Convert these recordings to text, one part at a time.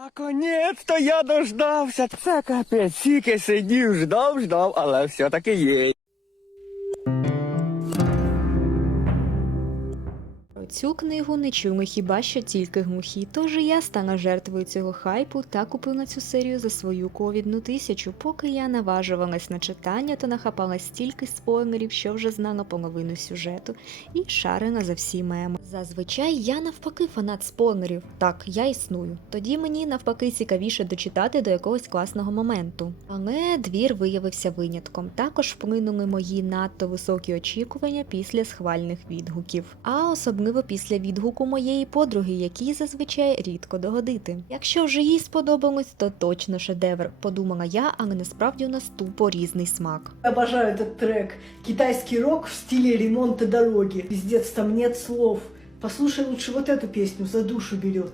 Наконець-то я дождався. Це капець, тільки сидів, ждав, ждав, але все-таки є. Цю книгу не чули хіба що тільки глухі, тож я стала жертвою цього хайпу та купила цю серію за свою ковідну тисячу. Поки я наважувалась на читання, то нахапала стільки спойлерів, що вже знала половину сюжету, і шарена за всі меми. Зазвичай я навпаки фанат спойлерів. Так, я існую. Тоді мені навпаки цікавіше дочитати до якогось класного моменту. Але двір виявився винятком. Також вплинули мої надто високі очікування після схвальних відгуків, а особливо після відгуку моєї подруги, якій зазвичай рідко догодити. Якщо вже їй сподобалось, то точно шедевр, подумала я, але насправді у нас тупо різний смак. Я Обожаю цей трек. Китайський рок в стилі ремонту дороги. Піздець, там нет слов. Послушай лучше вот эту песню, за душу берет.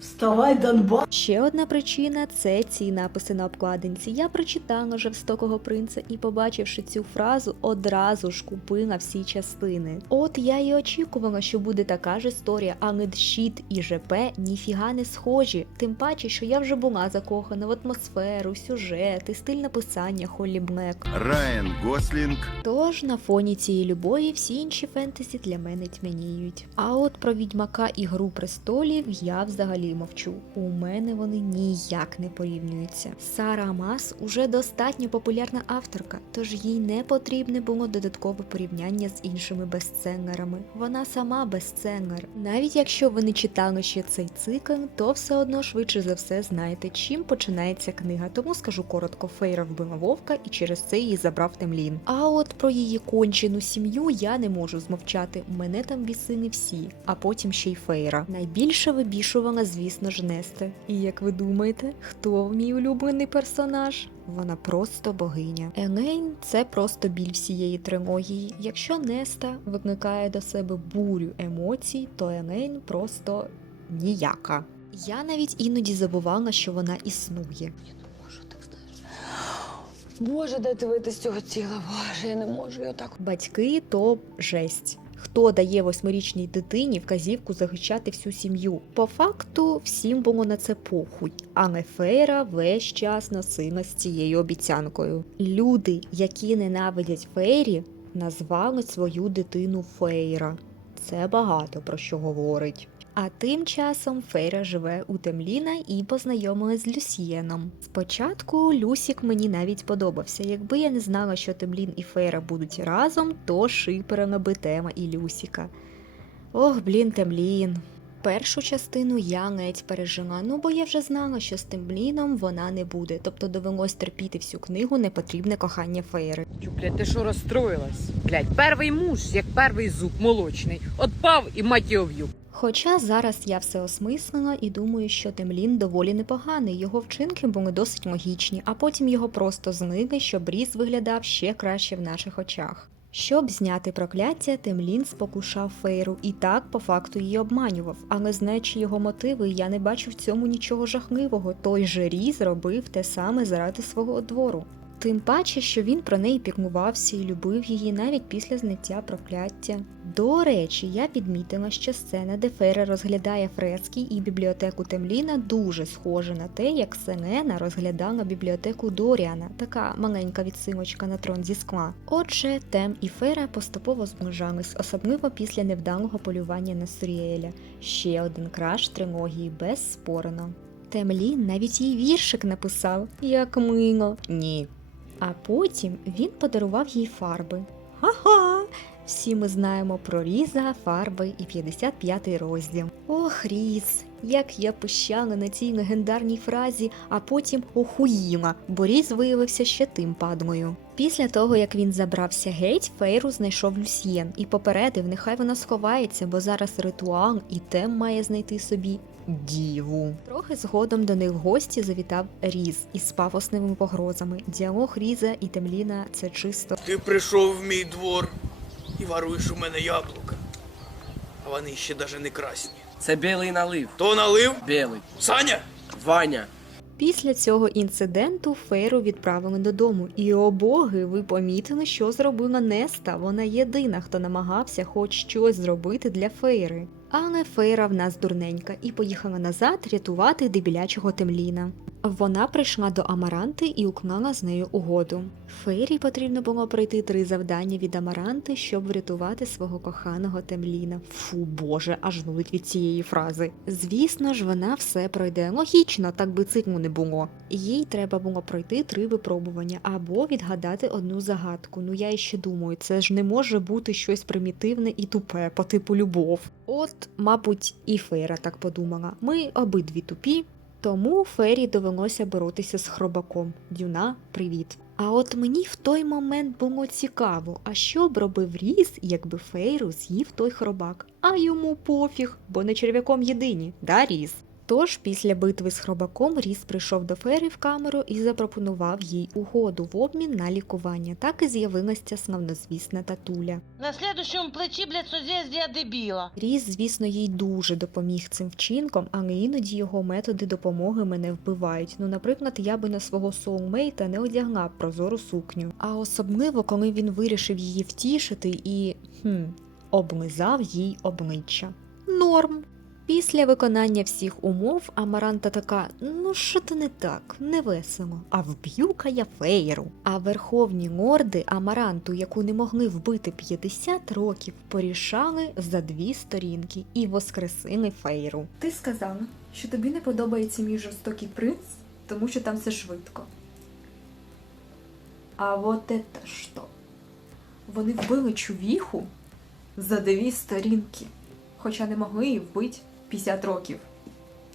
Вставай, Донбасс. Ще одна причина це ці написи на обкладинці. Я прочитала жорстокого принца і, побачивши цю фразу, одразу ж купила всі частини. От я і очікувала, що буде така ж історія, але щит і ЖП ніфіга не схожі. Тим паче, що я вже була закохана в атмосферу, сюжет і стиль написання Холлі Блек. Райан Гослінг Тож на фоні цієї любові всі інші фентезі для мене тьмяніють. А от про відьмака і гру престолів я взагалі мовчу. У мене вони ніяк не порівнюються. Сара Мас уже достатньо популярна авторка, тож їй не потрібне було додаткове порівняння з іншими бестселерами. Вона сама бестселер. Навіть якщо ви не читали ще цей цикл, то все одно швидше за все знаєте, чим починається книга. Тому скажу коротко, Фейра вбила вовка і через це її забрав Темлін. А от про її кончену сім'ю я не можу змовчати. Мене там бісили всі, а потім ще й Фейра. Найбільше вибішувала, звісно ж, Несте. І як ви думаєте, хто мій улюблений персонаж? Вона просто богиня. Елейн це просто біль всієї трилогії. Якщо Неста викликає до себе бурю емоцій, то Елейн просто ніяка. Я навіть іноді забувала, що вона існує. Боже, дайте вийти з цього тіла. Боже, я не можу. Я отак. Батьки то жесть. Хто дає восьмирічній дитині вказівку захищати всю сім'ю? По факту всім було на це похуй, не Фейра весь час носила з цією обіцянкою. Люди, які ненавидять Фейрі, назвали свою дитину Фейра. Це багато про що говорить. А тим часом Фейра живе у Темліна і познайомилась з Люсьєном. Спочатку Люсік мені навіть подобався. Якби я не знала, що Темлін і Фейра будуть разом, то шиперила би тема і Люсіка. Ох, блін, Темлін. Першу частину я ледь пережила, ну бо я вже знала, що з Темліном вона не буде, тобто довелось терпіти всю книгу непотрібне кохання Фейри. Чу, блядь, ти що розстроїлась? Блядь, перший муж, як перший зуб молочний. Отпав і мать його в'юб. Хоча зараз я все осмислила і думаю, що Темлін доволі непоганий, його вчинки були досить логічні, а потім його просто злили, щоб Різ виглядав ще краще в наших очах. Щоб зняти прокляття, Темлін спокушав Фейру і так по факту її обманював, але знаючи його мотиви, я не бачу в цьому нічого жахливого. Той же Різ робив те саме заради свого двору. Тим паче, що він про неї піклувався і любив її навіть після зняття прокляття. До речі, я підмітила, що сцена, де Фейра розглядає фрески і бібліотеку Темліна, дуже схожа на те, як Селена розглядала бібліотеку Доріана, така маленька відсилочка на трон зі скла. Отже, Тем і Фейра поступово зближались, особливо після невдалого полювання на Суріеля. Ще один краш трилогії безспорно. Темлін навіть їй віршик написав, як мило. Ні, а потім він подарував їй фарби. Ха-ха! Всі ми знаємо про Різа, фарби і 55-й розділ. Ох, Різ, як я пищала на цій легендарній фразі, а потім охуїла, бо Різ виявився ще тим падлою. Після того, як він забрався геть, Фейру знайшов Люсьєн і попередив, нехай вона сховається, бо зараз ритуал і тем має знайти собі діву. Трохи згодом до них в гості завітав Різ із пафосними погрозами. Діалог Різа і Темліна це чисто Ти прийшов в мій двор і воруєш у мене яблука. А вони ще даже не красні. Це білий налив. То налив? Білий. Саня? Ваня. Після цього інциденту Фейру відправили додому. І о боги, ви помітили, що зробила Неста. Вона єдина, хто намагався хоч щось зробити для Фейри. Але Фейра в нас дурненька і поїхала назад рятувати дебілячого темліна. Вона прийшла до Амаранти і уклала з нею угоду. Фейрі потрібно було пройти три завдання від Амаранти, щоб врятувати свого коханого Темліна. Фу, боже, аж нудить від цієї фрази. Звісно ж, вона все пройде. Логічно, так би циклу не було. Їй треба було пройти три випробування або відгадати одну загадку. Ну я ще думаю, це ж не може бути щось примітивне і тупе, по типу любов. От, мабуть, і Фейра так подумала. Ми обидві тупі, тому Фері довелося боротися з хробаком. Дюна, привіт. А от мені в той момент було цікаво, а що б робив Ріс, якби Фейру з'їв той хробак? А йому пофіг, бо не черв'яком єдині, да, Ріс? Тож, після битви з хробаком, Ріс прийшов до Фері в камеру і запропонував їй угоду в обмін на лікування. Так і з'явилася ця славнозвісна татуля. На следующем плечі, блядь, дебіла. Ріс, звісно, їй дуже допоміг цим вчинком, але іноді його методи допомоги мене вбивають. Ну, наприклад, я би на свого соулмейта не одягла прозору сукню. А особливо, коли він вирішив її втішити і хм, облизав їй обличчя. Норм. Після виконання всіх умов Амаранта така: ну що то не так, не весело. А вб'ю-ка я фейру. А верховні лорди Амаранту, яку не могли вбити 50 років, порішали за дві сторінки і воскресили фейру. Ти сказала, що тобі не подобається мій жорстокий принц, тому що там все швидко. А вот это що? Вони вбили чувіху за дві сторінки, хоча не могли її вбити 50 років,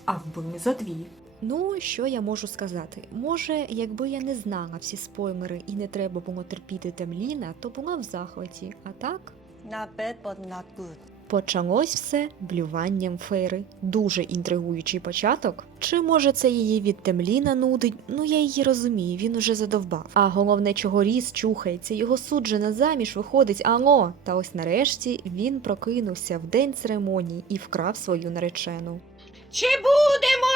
а вбили за дві. Ну, що я можу сказати? Може, якби я не знала всі спойлери і не треба було терпіти Темліна, то була в захваті, а так. Not bad, but not good. Почалось все блюванням фейри. Дуже інтригуючий початок. Чи може це її від Темліна нудить? Ну я її розумію, він уже задовбав. А головне, чого ріс чухається, його суджена заміж виходить, ало. Та ось нарешті він прокинувся в день церемонії і вкрав свою наречену. Чи будемо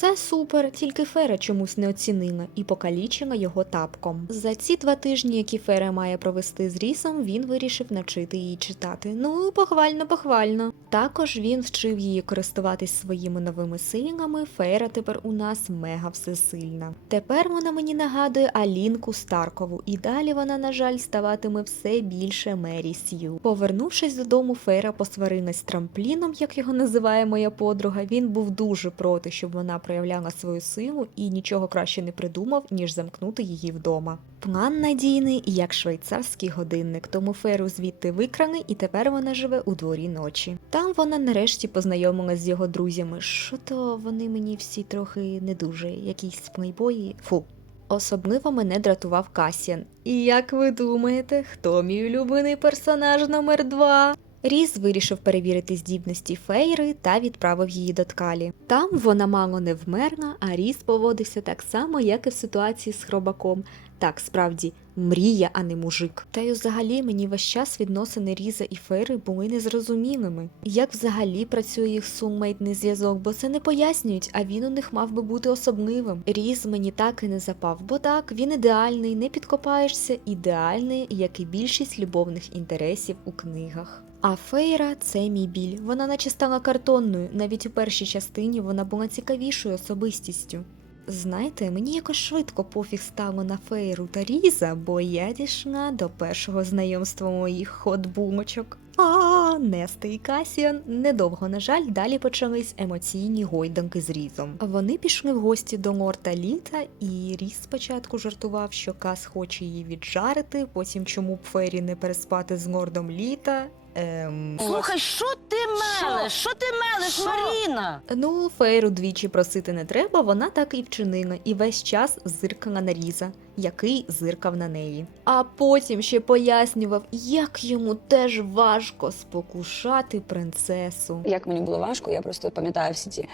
Все супер, тільки Фера чомусь не оцінила і покалічила його тапком. За ці два тижні, які Фера має провести з рісом, він вирішив навчити її читати. Ну, похвально, похвально. Також він вчив її користуватись своїми новими силами. Фера тепер у нас мега всесильна. Тепер вона мені нагадує Алінку Старкову, і далі вона, на жаль, ставатиме все більше Мері Сью. Повернувшись додому, Фера посварилась з трампліном, як його називає моя подруга. Він був дуже проти, щоб вона проявляла свою силу і нічого краще не придумав, ніж замкнути її вдома. План надійний, як швейцарський годинник, тому Феру звідти викрали, і тепер вона живе у дворі ночі. Там вона нарешті познайомилась з його друзями. Що то вони мені всі трохи не дуже, якісь плейбої. Фу. Особливо мене дратував Касіан. І як ви думаєте, хто мій улюблений персонаж номер два? Ріс вирішив перевірити здібності Фейри та відправив її до ткалі. Там вона мало не вмерла, а Різ поводився так само, як і в ситуації з хробаком. Так, справді, мрія, а не мужик. Та й взагалі мені весь час відносини Різа і Фейри були незрозумілими. Як взагалі працює їх суммейтний зв'язок, бо це не пояснюють, а він у них мав би бути особливим. Різ мені так і не запав, бо так, він ідеальний, не підкопаєшся, ідеальний, як і більшість любовних інтересів у книгах. А Фейра це мій біль. Вона наче стала картонною. Навіть у першій частині вона була цікавішою особистістю. Знаєте, мені якось швидко пофіг стало на Фейру та Різа, бо я дійшла до першого знайомства моїх хот-бумочок. А, Неста і Касіан. Недовго, на жаль, далі почались емоційні гойданки з Різом. Вони пішли в гості до лорда Літа, і Різ спочатку жартував, що Кас хоче її віджарити, потім чому б Фейрі не переспати з лордом Літа. Ем... Слухай, що мелеш? Що ти мелеш, Маріна? Ну, Фейру двічі просити не треба, вона так і вчинила, і весь час зиркала на Різа, який зиркав на неї. А потім ще пояснював, як йому теж важко спокушати принцесу. Як мені було важко, я просто пам'ятаю всі ці.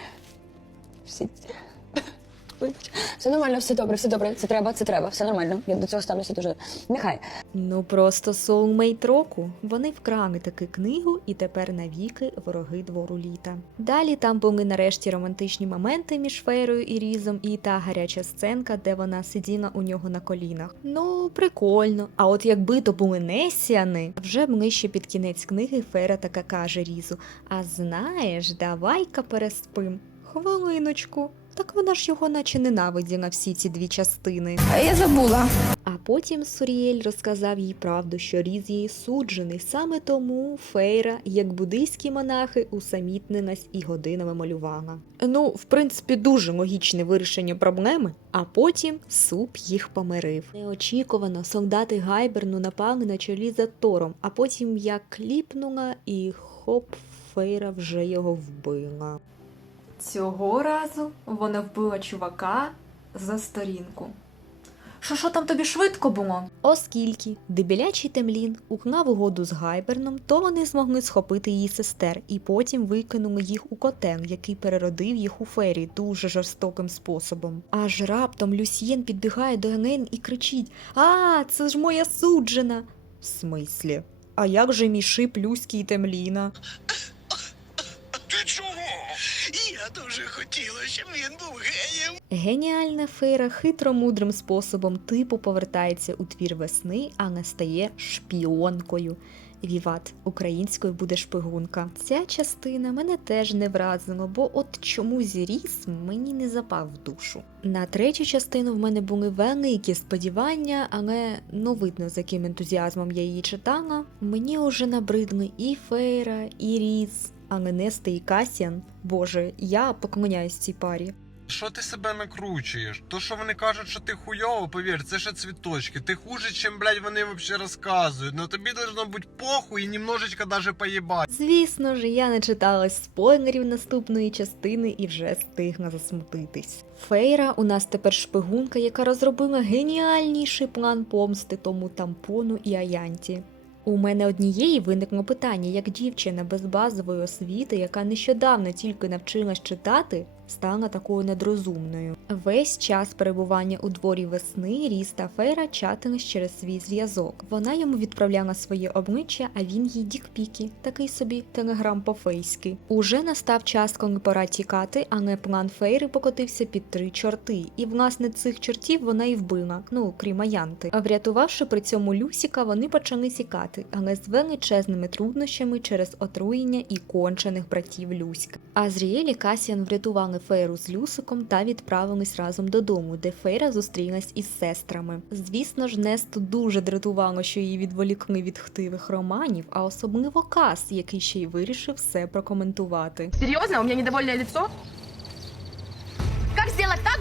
Всі ці. Вибач. Все нормально, все добре, все добре. Це треба, це треба, все нормально. Я до цього ставлюся дуже. Нехай. Ну просто соулмейт року. Вони вкрали таки книгу і тепер навіки вороги двору літа. Далі там були нарешті романтичні моменти між Фейрою і Різом, і та гаряча сценка, де вона сиділа у нього на колінах. Ну, прикольно. А от якби то були Несіани, вже ближче під кінець книги Фейра така каже Різу: А знаєш, давай-ка переспим. Хвилиночку. Так вона ж його наче ненавиділа всі ці дві частини. А я забула. А потім Суріель розказав їй правду, що Різ її суджений. Саме тому Фейра, як буддийські монахи, усамітнилась і годинами малювала. Ну, в принципі, дуже логічне вирішення проблеми, а потім суп їх помирив. Неочікувано солдати Гайберну напали на чолі за Тором, а потім як кліпнула, і хоп, Фейра вже його вбила. Цього разу вона вбила чувака за сторінку. Що що там тобі швидко було? Оскільки дебілячий Темлін угнав угоду з Гайберном, то вони змогли схопити її сестер і потім викинули їх у котел, який переродив їх у фері дуже жорстоким способом. Аж раптом Люсьєн підбігає до Енейн і кричить: А, це ж моя суджена! В смислі? А як же мій шип Люський і Темліна? Ти чого? Дуже хотіла, щоб він був геєм. Геніальна фейра хитромудрим способом типу повертається у твір весни, а не стає шпіонкою. Віват українською буде шпигунка. Ця частина мене теж не вразила, бо от чомусь ріс мені не запав в душу. На третю частину в мене були великі сподівання, але ну видно, з яким ентузіазмом я її читала. Мені уже набридли і Фейра, і Ріс, але Неста і Касіан. Боже, я поклоняюсь цій парі. Що ти себе накручуєш? То, що вони кажуть, що ти хуйово, повір, це ще цвіточки. Ти хуже, чим, блядь, вони взагалі розказують. Ну тобі должно бути похуй і немножечко даже поїбать. Звісно ж, я не читала спойлерів наступної частини і вже встигла засмутитись. Фейра у нас тепер шпигунка, яка розробила геніальніший план помсти тому тампону і Аянті. У мене однієї виникло питання, як дівчина без базової освіти, яка нещодавно тільки навчилась читати, стала такою недрозумною. Весь час перебування у дворі весни Ріс та Фейра чатились через свій зв'язок. Вона йому відправляла своє обличчя, а він їй дікпіки, такий собі телеграм по-фейськи. Уже настав час, коли пора тікати, але план Фейри покотився під три чорти, і власне цих чортів вона і вбила, ну крім Аянти. А врятувавши при цьому Люсіка, вони почали тікати, але з величезними труднощами через отруєння і кончених братів Люська. А Зріель і Касіан врятували Фейру з Люсиком та відправились разом додому, де Фейра зустрілась із сестрами. Звісно ж, Несту дуже дратувало, що її відволікли від хтивих романів, а особливо Кас, який ще й вирішив все прокоментувати. Серйозно? У мене недовольне лицо? Як зробити так,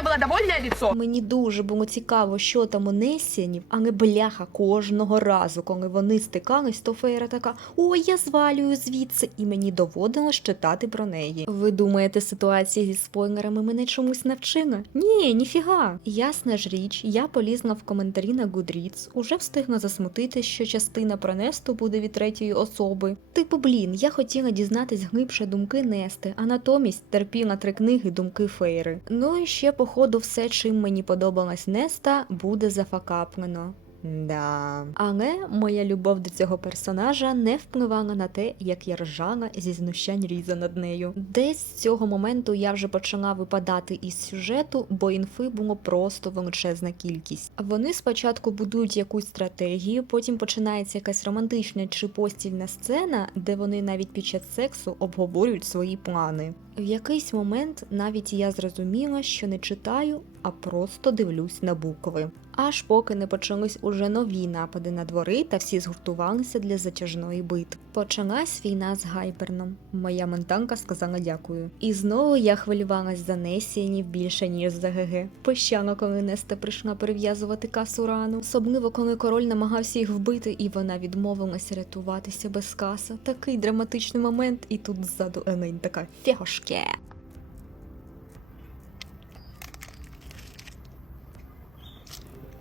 меня было довольное лицо? Мені дуже було цікаво, що там у Несіанів, але бляха кожного разу, коли вони стикались, то Фейра така: Ой, я звалюю звідси, і мені доводилось читати про неї. Ви думаєте, ситуація зі спойлерами мене чомусь навчила? Ні, ніфіга. Ясна ж річ, я полізла в коментарі на Goodreads, уже встигла засмутити, що частина про Несту буде від третьої особи. Типу, блін, я хотіла дізнатись глибше думки Нести, а натомість терпіла три книги думки Фейри. Ну і ще, походу, все, чим мені подобалась Неста, буде зафакаплено. Да. Але моя любов до цього персонажа не впливала на те, як я ржала зі знущань Різа над нею. Десь з цього моменту я вже почала випадати із сюжету, бо інфи було просто величезна кількість. Вони спочатку будують якусь стратегію, потім починається якась романтична чи постільна сцена, де вони навіть під час сексу обговорюють свої плани. В якийсь момент навіть я зрозуміла, що не читаю, а просто дивлюсь на букви. Аж поки не почались уже нові напади на двори та всі згуртувалися для затяжної битви. Почалась війна з Гайберном. Моя ментанка сказала дякую. І знову я хвилювалась за Несіянів більше, ніж за ГГ. Пощала, коли Неста прийшла перев'язувати касу рану. Особливо, коли король намагався їх вбити, і вона відмовилася рятуватися без каса. Такий драматичний момент, і тут ззаду Елейн така фігошке.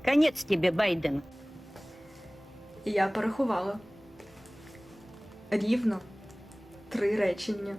Конец тебе, Байден. Я порахувала. Рівно три речення.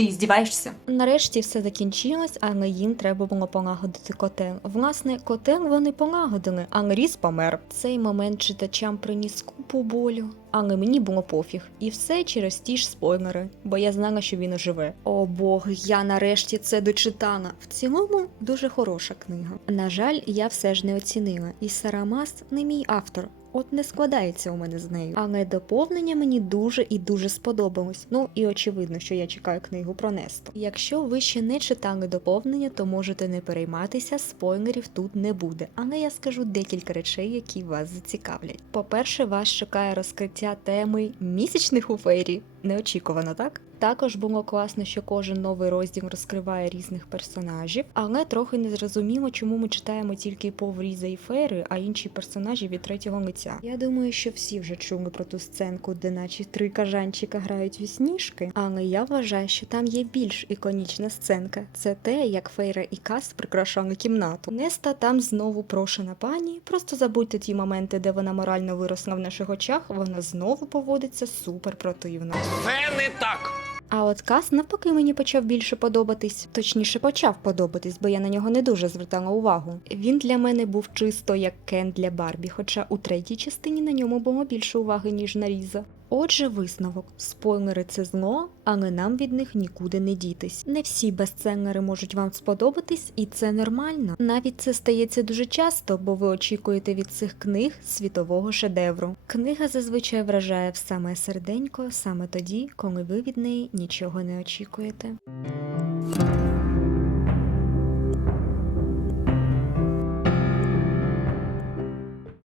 Ти здіваєшся? Нарешті все закінчилось, але їм треба було полагодити котел. Власне, котел вони полагодили, але ріс помер. Цей момент читачам приніс купу болю. Але мені було пофіг. І все через ті ж спойлери, бо я знала, що він оживе. О бог, я нарешті це дочитала. В цілому дуже хороша книга. На жаль, я все ж не оцінила. І Сарамас не мій автор. От не складається у мене з нею. Але доповнення мені дуже і дуже сподобалось. Ну і очевидно, що я чекаю книгу про Несто. Якщо ви ще не читали доповнення, то можете не перейматися, спойлерів тут не буде. Але я скажу декілька речей, які вас зацікавлять. По-перше, вас чекає розкриття теми місячних у фейрі. Неочікувано, так? Також було класно, що кожен новий розділ розкриває різних персонажів, але трохи незрозуміло, чому ми читаємо тільки Повріза і Фейри, а інші персонажі від третього лиця. Я думаю, що всі вже чули про ту сценку, де наче три кажанчика грають у сніжки, але я вважаю, що там є більш іконічна сценка. Це те, як Фейра і Кас прикрашали кімнату. Неста там знову прошена пані. Просто забудьте ті моменти, де вона морально виросла в наших очах. Вона знову поводиться супер противно. Це не так. А от Кас навпаки мені почав більше подобатись, точніше почав подобатись, бо я на нього не дуже звертала увагу. Він для мене був чисто як Кен для Барбі, хоча у третій частині на ньому було більше уваги, ніж на Різа. Отже, висновок: спойлери це зло, але нам від них нікуди не дітись. Не всі бестселери можуть вам сподобатись, і це нормально. Навіть це стається дуже часто, бо ви очікуєте від цих книг світового шедевру. Книга зазвичай вражає в саме серденько, саме тоді, коли ви від неї нічого не очікуєте.